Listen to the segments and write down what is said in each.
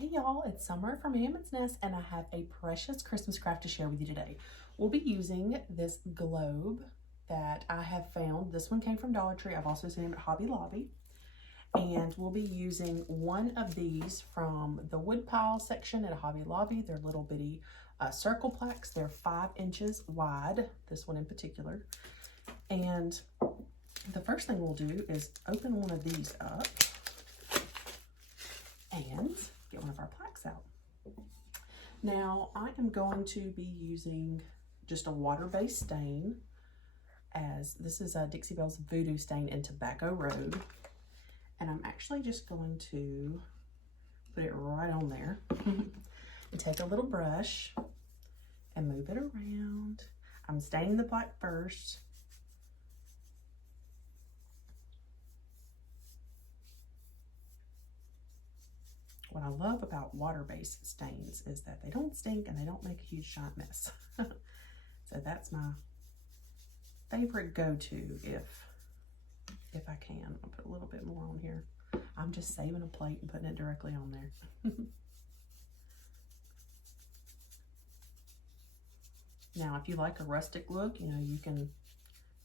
Hey y'all, it's Summer from Hammond's Nest and I have a precious Christmas craft to share with you today. We'll be using this globe that I have found. This one came from Dollar Tree. I've also seen them at Hobby Lobby. And we'll be using one of these from the woodpile section at Hobby Lobby. They're little bitty circle plaques. They're 5 inches wide, this one in particular. And the first thing we'll do is open one of these up and get one of our plaques out. Now I am going to be using just a water-based stain, as this is Dixie Belle's Voodoo Stain in Tobacco Road. And I'm actually just going to put it right on there and take a little brush and move it around. I'm staining the plaque first. What I love about water-based stains is that they don't stink and they don't make a huge giant mess. So that's my favorite go-to if I can. I'll put a little bit more on here. I'm just saving a plate and putting it directly on there. Now, if you like a rustic look, you know, you can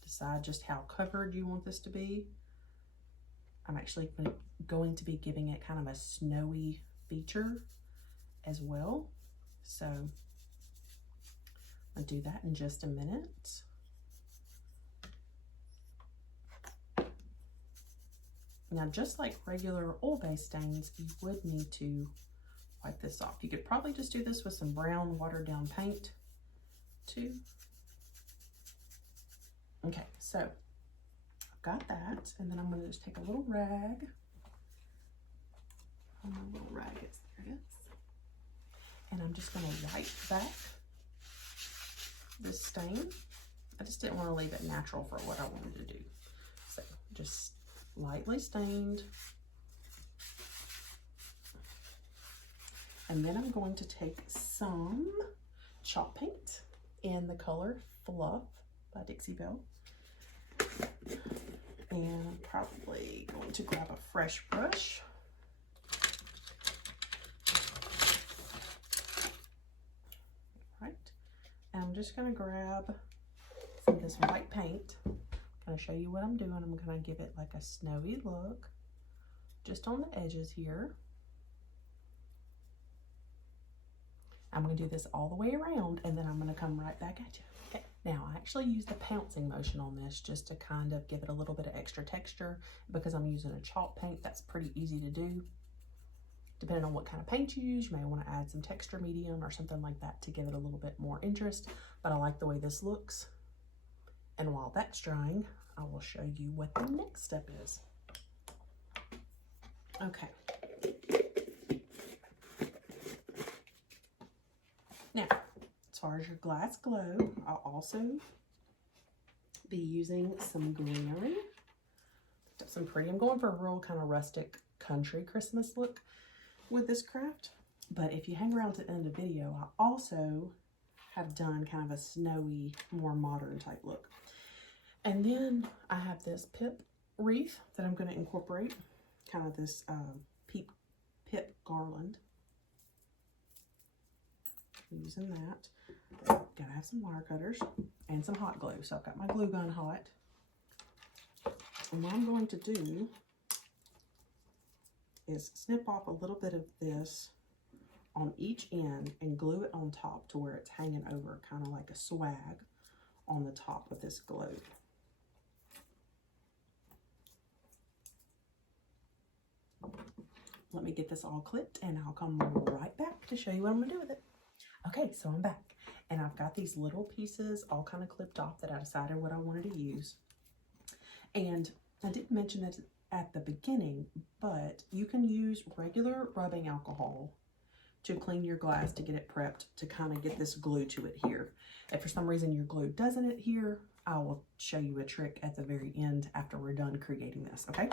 decide just how covered you want this to be. I'm actually going to be giving it kind of a snowy feature as well. So I'll do that in just a minute. Now, just like regular oil-based stains, you would need to wipe this off. You could probably just do this with some brown watered down paint too. Okay, so I've got that, and then I'm going to just take a little rag. Oh, my little rag is, there it is. And I'm just going to wipe back this stain. I just didn't want to leave it natural for what I wanted to do. So just lightly stained. And then I'm going to take some chalk paint in the color Fluff by Dixie Belle. And I'm probably going to grab a fresh brush. Right. And I'm just going to grab some of this white paint. I'm going to show you what I'm doing. I'm going to give it like a snowy look just on the edges here. I'm going to do this all the way around, and then I'm going to come right back at you. Okay. Now, I actually used a pouncing motion on this just to kind of give it a little bit of extra texture. Because I'm using a chalk paint, that's pretty easy to do. Depending on what kind of paint you use, you may want to add some texture medium or something like that to give it a little bit more interest. But I like the way this looks. And while that's drying, I will show you what the next step is. Okay. Now, as far as your glass globe, I'll also be using some greenery. Some pretty, I'm going for a real kind of rustic country Christmas look with this craft. But if you hang around to the end of the video, I also have done kind of a snowy, more modern type look. And then I have this pip wreath that I'm going to incorporate, kind of this pip garland. Using that. Gotta have some wire cutters and some hot glue. So I've got my glue gun hot. And what I'm going to do is snip off a little bit of this on each end and glue it on top to where it's hanging over, kind of like a swag on the top of this globe. Let me get this all clipped and I'll come right back to show you what I'm going to do with it. Okay, so I'm back and I've got these little pieces all kind of clipped off that I decided what I wanted to use. And I didn't mention it at the beginning, but you can use regular rubbing alcohol to clean your glass to get it prepped to kind of get this glue to it here. If for some reason your glue doesn't adhere, I will show you a trick at the very end after we're done creating this, okay?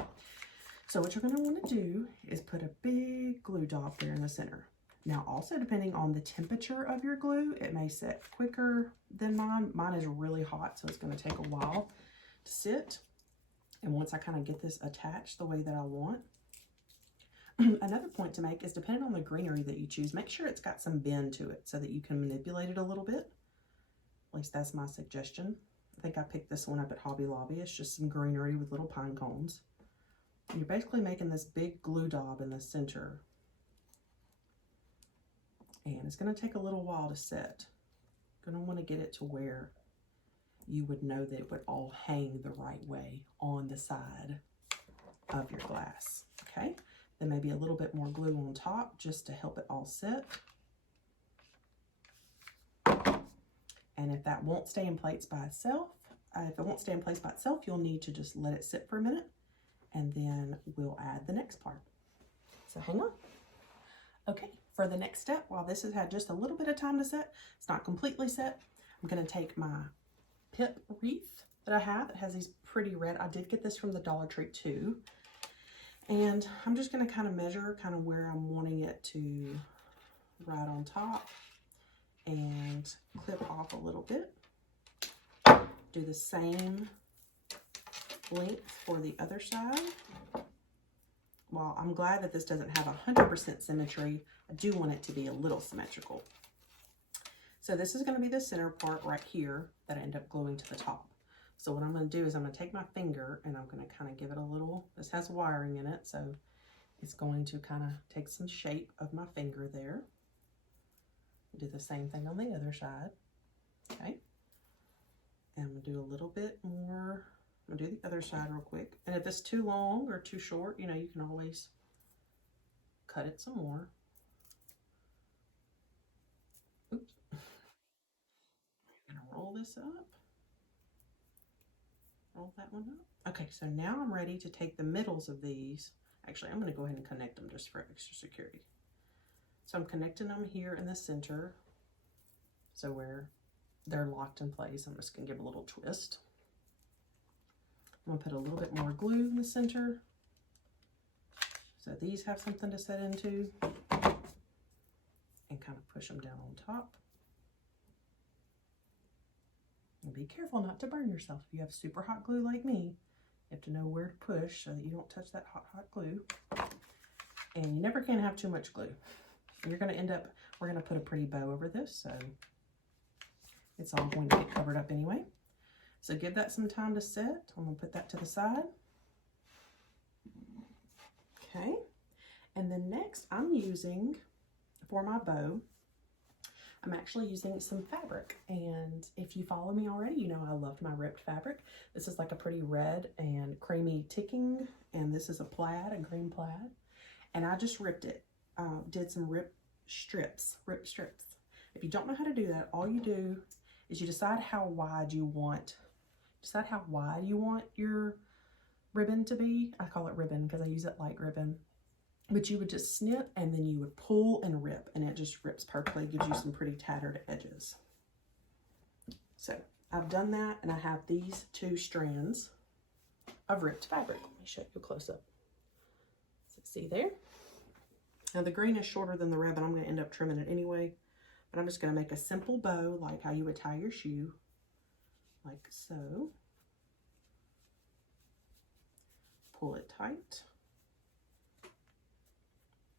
So what you're going to want to do is put a big glue dot there in the center. Now, also depending on the temperature of your glue, it may set quicker than mine. Mine is really hot, so it's going to take a while to sit. And once I kind of get this attached the way that I want, Another point to make is, depending on the greenery that you choose, make sure it's got some bend to it so that you can manipulate it a little bit. At least that's my suggestion. I think I picked this one up at Hobby Lobby. It's just some greenery with little pine cones. And you're basically making this big glue daub in the center. And it's going to take a little while to set. You're going to want to get it to where you would know that it would all hang the right way on the side of your glass. Okay, then maybe a little bit more glue on top just to help it all set. And if that won't stay in place by itself, you'll need to just let it sit for a minute, and then we'll add the next part. So hang on. Okay, for the next step, while this has had just a little bit of time to set, it's not completely set, I'm going to take my pip wreath that I have. It has these pretty red, I did get this from the Dollar Tree too. And I'm just going to kind of measure kind of where I'm wanting it to right on top and clip off a little bit. Do the same length for the other side. While I'm glad that this doesn't have 100% symmetry, I do want it to be a little symmetrical. So this is going to be the center part right here that I end up gluing to the top. So what I'm going to do is I'm going to take my finger and I'm going to kind of give it a little, this has wiring in it, so it's going to kind of take some shape of my finger there. Do the same thing on the other side. Okay. And I'm going to do a little bit more. I'm going to do the other side real quick. And if it's too long or too short, you know, you can always cut it some more. Oops. I'm going to roll this up. Roll that one up. Okay, so now I'm ready to take the middles of these. Actually, I'm going to go ahead and connect them just for extra security. So I'm connecting them here in the center. So where they're locked in place, I'm just going to give a little twist. I'm going to put a little bit more glue in the center. So these have something to set into. And kind of push them down on top. And be careful not to burn yourself. If you have super hot glue like me, you have to know where to push so that you don't touch that hot glue. And you never can have too much glue. You're going to end up, we're going to put a pretty bow over this, so it's all going to get covered up anyway. So give that some time to set. I'm going to put that to the side. Okay. And then next I'm using, for my bow, I'm actually using some fabric. And if you follow me already, you know I loved my ripped fabric. This is like a pretty red and creamy ticking. And this is a plaid, a green plaid. And I just ripped it. Did some ripped strips. If you don't know how to do that, all you do is you decide how wide you want your ribbon to be. I call it ribbon because I use it like ribbon. But you would just snip and then you would pull and rip, and it just rips perfectly. It gives you some pretty tattered edges. So I've done that, and I have these 2 strands of ripped fabric. Let me show you a close up. So see there? Now the green is shorter than the red, but I'm going to end up trimming it anyway. But I'm just going to make a simple bow like how you would tie your shoe, like so. Pull it tight.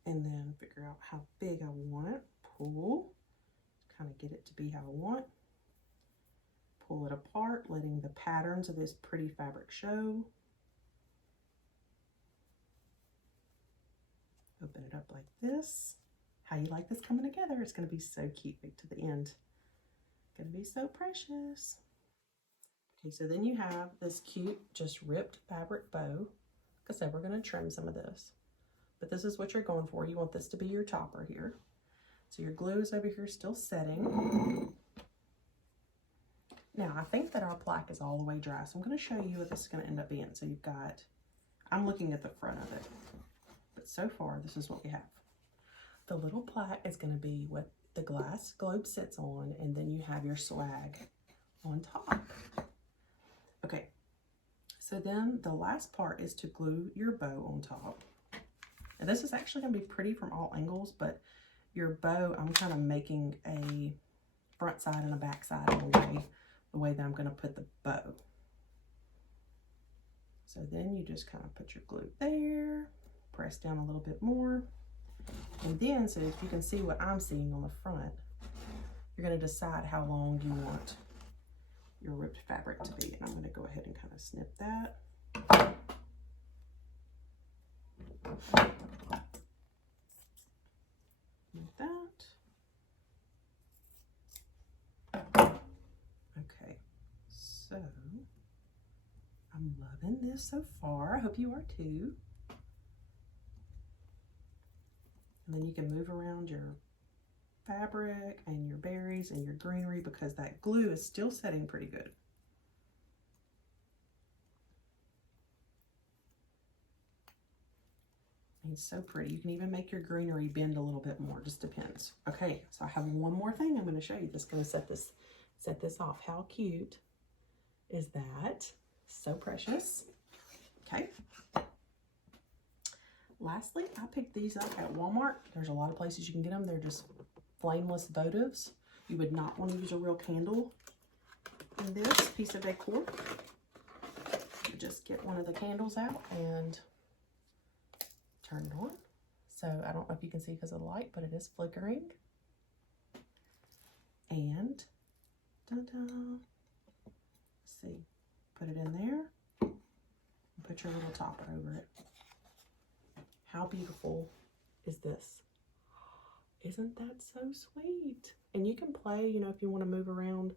And then figure out how big I want it. Pull, kind of get it to be how I want. Pull it apart, letting the patterns of this pretty fabric show. Open it up like this. How you like this coming together? It's going to be so cute. Wait to the end. Going to be so precious. Okay, so then you have this cute, just ripped fabric bow. Like I said, we're going to trim some of this. But this is what you're going for. You want this to be your topper here. So your glue is over here still setting. Now, I think that our plaque is all the way dry. So I'm going to show you what this is going to end up being. So you've got, I'm looking at the front of it. But so far, this is what we have. The little plaque is going to be what the glass globe sits on. And then you have your swag on top. Okay. So then the last part is to glue your bow on top. And this is actually going to be pretty from all angles, but your bow, I'm kind of making a front side and a back side of the way that I'm going to put the bow. So then you just kind of put your glue there. Press down a little bit more. And then, so if you can see what I'm seeing on the front, you're going to decide how long you want your ribbed fabric to be. And I'm going to go ahead and kind of snip that. Like that. Okay, so I'm loving this so far. I hope you are too. And then you can move around your fabric and your berries and your greenery because that glue is still setting pretty good. And it's so pretty. You can even make your greenery bend a little bit more, just depends. Okay, so I have one more thing I'm going to show you that's going to set this off. How cute is that? So precious. Okay. Lastly, I picked these up at Walmart. There's a lot of places you can get them. They're just flameless votives. You would not want to use a real candle in this piece of decor. You just get one of the candles out and turn it on. So I don't know if you can see because of the light, but it is flickering. And let's see, put it in there and put your little topper over it. How beautiful is this? Isn't that so sweet? And you can play, you know, if you want to move around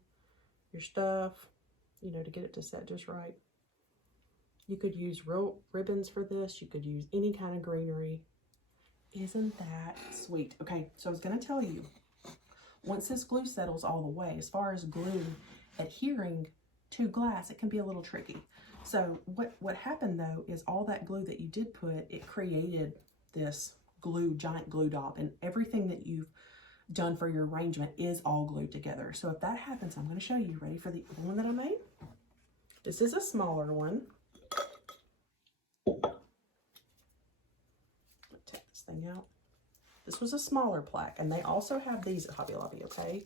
your stuff, you know, to get it to set just right. You could use real ribbons for this. You could use any kind of greenery. Isn't that sweet? Okay, so I was going to tell you, once this glue settles all the way, as far as glue adhering to glass, it can be a little tricky. So what happened though is all that glue that you did put, it created this giant glue dot, and everything that you've done for your arrangement is all glued together. So if that happens, I'm going to show you. Ready for the other one that I made? This is a smaller one. Take this thing out. This was a smaller plaque, and they also have these at Hobby Lobby, okay?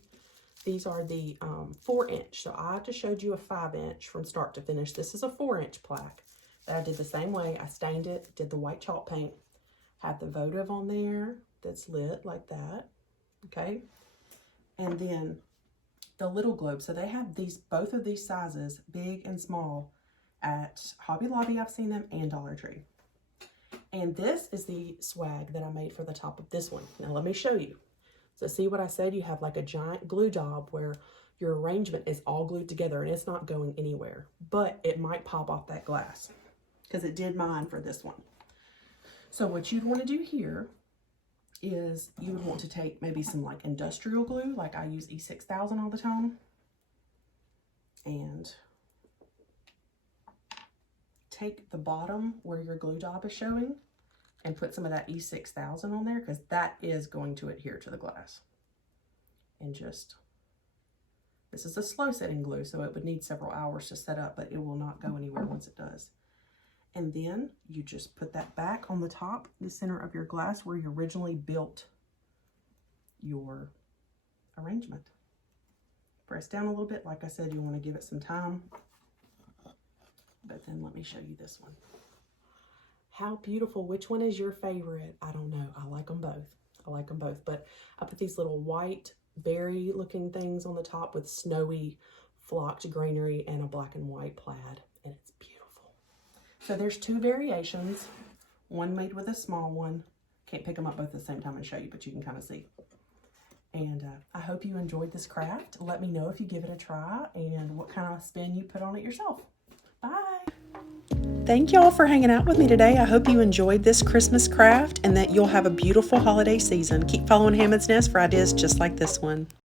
These are the 4-inch. So I just showed you a 5-inch from start to finish. This is a 4-inch plaque that I did the same way. I stained it, did the white chalk paint, have the votive on there that's lit like that, okay? And then the little globe. So they have these, both of these sizes, big and small, at Hobby Lobby. I've seen them, and Dollar Tree. And this is the swag that I made for the top of this one. Now let me show you. So see what I said? You have like a giant glue job where your arrangement is all glued together and it's not going anywhere, but it might pop off that glass because it did mine for this one. So what you'd want to do here is you would want to take maybe some like industrial glue, like I use E6000 all the time, and take the bottom where your glue job is showing and put some of that E6000 on there, because that is going to adhere to the glass. And just, this is a slow setting glue, so it would need several hours to set up, but it will not go anywhere once it does. And then you just put that back on the top, the center of your glass where you originally built your arrangement. Press down a little bit. Like I said, you want to give it some time. But then let me show you this one. How beautiful. Which one is your favorite? I don't know. I like them both. I like them both. But I put these little white berry looking things on the top with snowy flocked greenery and a black and white plaid. And it's beautiful. So there's two variations. One made with a small one. Can't pick them up both at the same time and show you, but you can kind of see. And I hope you enjoyed this craft. Let me know if you give it a try and what kind of spin you put on it yourself. Bye. Thank y'all for hanging out with me today. I hope you enjoyed this Christmas craft and that you'll have a beautiful holiday season. Keep following Hammond's Nest for ideas just like this one.